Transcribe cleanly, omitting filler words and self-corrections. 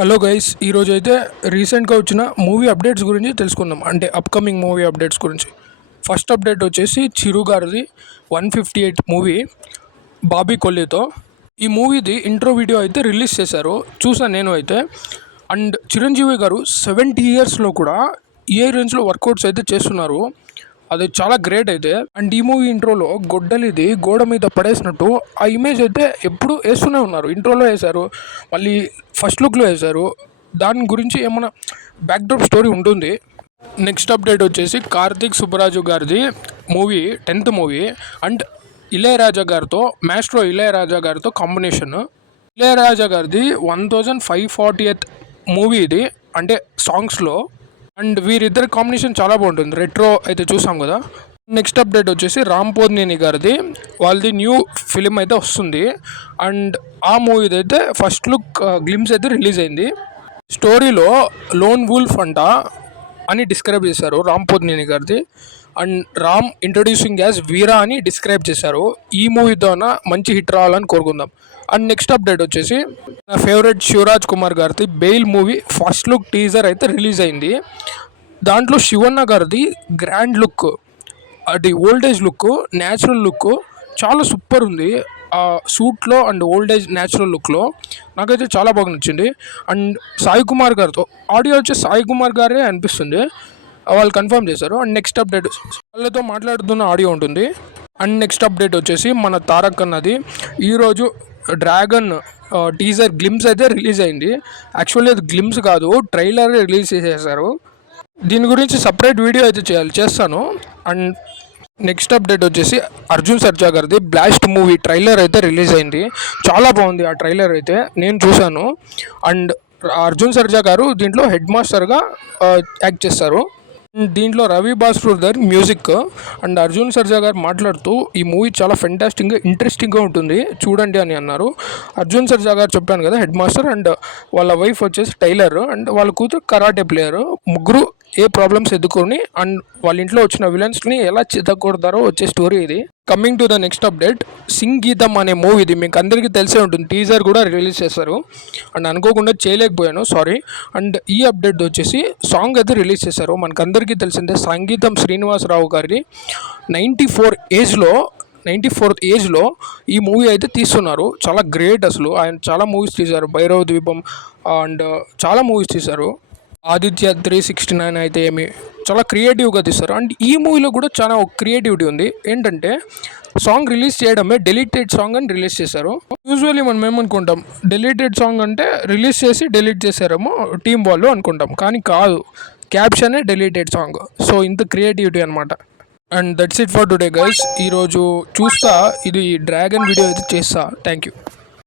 Hello guys, ఈరోజు అయితే రీసెంట్గా వచ్చిన మూవీ అప్డేట్స్ గురించి తెలుసుకుందాం. అంటే అప్కమింగ్ మూవీ అప్డేట్స్ గురించి. ఫస్ట్ అప్డేట్ వచ్చేసి చిరు గారిది 158 మూవీ బాబీ కొల్లీతో. ఈ మూవీది ఇంట్రో వీడియో అయితే రిలీజ్ చేశారు, చూసాను నేను అయితే. అండ్ చిరంజీవి గారు 70 ఇయర్స్లో కూడా ఏ రేంజ్లో వర్కౌట్స్ అయితే చేస్తున్నారు, అది చాలా గ్రేట్ అయితే. అండ్ ఈ మూవీ ఇంట్రోలో గొడ్డలిది గోడ మీద పడేసినట్టు ఆ ఇమేజ్ అయితే ఎప్పుడు వేస్తూనే ఉన్నారు. ఇంట్రోలో వేశారు, మళ్ళీ ఫస్ట్ లుక్లో వేశారు. దాని గురించి ఏమైనా బ్యాక్డ్రాప్ స్టోరీ ఉంటుంది. నెక్స్ట్ అప్డేట్ వచ్చేసి కార్తిక్ సుబ్బరాజు గారిది movie 10th movie and Ilaiyaraaja గారితో, మాస్ట్రో ఇళయరాజా గారితో కాంబినేషన్. ఇళయరాజా గారిది 1540th మూవీ ఇది, అంటే సాంగ్స్లో. అండ్ వీరిద్దరి కాంబినేషన్ చాలా బాగుంటుంది, రెట్రో అయితే చూసాం కదా. నెక్స్ట్ అప్డేట్ వచ్చేసి రామ్ పోతినేని గారిది, వాళ్ళది న్యూ ఫిలిం అయితే వస్తుంది. అండ్ ఆ మూవీది అయితే ఫస్ట్ లుక్ గ్లిమ్స్ అయితే రిలీజ్ అయింది. స్టోరీలో లోన్ వూల్ఫ్ అంట అని డిస్క్రైబ్ చేశారు రామ్ పోతినేని గారిది. అండ్ రామ్ ఇంట్రొడ్యూసింగ్ యాజ్ వీరా అని డిస్క్రైబ్ చేశారు. ఈ మూవీతోన మంచి హిట్ రావాలని కోరుకుందాం. అండ్ నెక్స్ట్ అప్డేట్ వచ్చేసి నా ఫేవరెట్ శివరాజ్ కుమార్ గారిది bail movie first look teaser అయితే రిలీజ్ అయింది. దాంట్లో శివన్న గారిది గ్రాండ్ లుక్, అది ఓల్డేజ్ లుక్, న్యాచురల్ లుక్ చాలా సూపర్ ఉంది. ఆ సూట్లో అండ్ ఓల్డేజ్ న్యాచురల్ లుక్లో నాకైతే చాలా బాగా నచ్చింది. అండ్ సాయి కుమార్ గారితో ఆడియో వచ్చి సాయి కుమార్ గారే అనిపిస్తుంది, వాళ్ళు కన్ఫర్మ్ చేశారు. అండ్ నెక్స్ట్ అప్డేట్ వాళ్ళతో మాట్లాడుతున్న ఆడియో ఉంటుంది. అండ్ నెక్స్ట్ అప్డేట్ వచ్చేసి మన తారక్ అన్నది ఈరోజు డ్రాగన్ టీజర్ గ్లిమ్స్ అయితే రిలీజ్ అయింది. యాక్చువల్లీ అది గ్లిమ్స్ కాదు, ట్రైలర్ రిలీజ్ చేసేసారు. దీని గురించి సపరేట్ వీడియో అయితే చేస్తాను. అండ్ నెక్స్ట్ అప్డేట్ వచ్చేసి అర్జున్ సర్జా గారిది బ్లాస్ట్ మూవీ ట్రైలర్ అయితే రిలీజ్ అయింది. చాలా బాగుంది ఆ ట్రైలర్ అయితే, నేను చూశాను. అండ్ అర్జున్ సర్జా గారు దీంట్లో హెడ్ మాస్టర్గా యాక్ట్ చేస్తారు. దీంట్లో రవి భాస్కర్ మ్యూజిక్. అండ్ అర్జున్ సర్జా గారు మాట్లాడుతూ ఈ మూవీ చాలా ఫెంటాస్టిక్గా ఇంట్రెస్టింగ్గా ఉంటుంది చూడండి అని అన్నారు. అర్జున్ సర్జా గారు చెప్పాను కదా హెడ్ మాస్టర్, అండ్ వాళ్ళ వైఫ్ వచ్చేసి టైలర్, అండ్ వాళ్ళ కూతురు కరాటే ప్లేయర్. ముగ్గురు ఏ ప్రాబ్లమ్స్ ఎదుర్కొని అండ్ వాళ్ళ ఇంట్లో వచ్చిన విలన్స్ని ఎలా చితకూడతారో వచ్చే స్టోరీ ఇది. Coming to the next update, Singh గీతం అనే మూవీ, ఇది మీకు అందరికీ తెలిసే ఉంటుంది. టీజర్ కూడా రిలీజ్ చేశారు అండ్ అనుకోకుండా చేయలేకపోయాను, సారీ. అండ్ ఈ అప్డేట్ వచ్చేసి సాంగ్ అయితే రిలీజ్ చేశారు. మనకు అందరికీ తెలిసిందే సంగీతం శ్రీనివాసరావు గారి 94th ఏజ్లో ఈ మూవీ అయితే తీస్తున్నారు. చాలా గ్రేట్ అసలు. ఆయన చాలా మూవీస్ తీశారు, భైరవ ద్వీపం అండ్ చాలా మూవీస్ తీశారు. ఆదిత్య 369 అయితే ఏమి చాలా క్రియేటివ్గా తీస్తారు. అండ్ ఈ మూవీలో కూడా చాలా క్రియేటివిటీ ఉంది. ఏంటంటే సాంగ్ రిలీజ్ చేయడమే డెలీటెడ్ సాంగ్ అని రిలీజ్ చేశారు. యూజువల్లీ మనం ఏమనుకుంటాం, డెలీటెడ్ సాంగ్ అంటే రిలీజ్ చేసి డెలీట్ చేశారేమో టీం వాళ్ళు అనుకుంటాం, కానీ కాదు, క్యాప్షనే డెలీటెడ్ సాంగ్. సో ఇంత క్రియేటివిటీ అనమాట. And that's it for today guys. ఈరోజు చూస్తా ఇది డ్రాగన్ వీడియో అయితే చేస్తా. Thank you.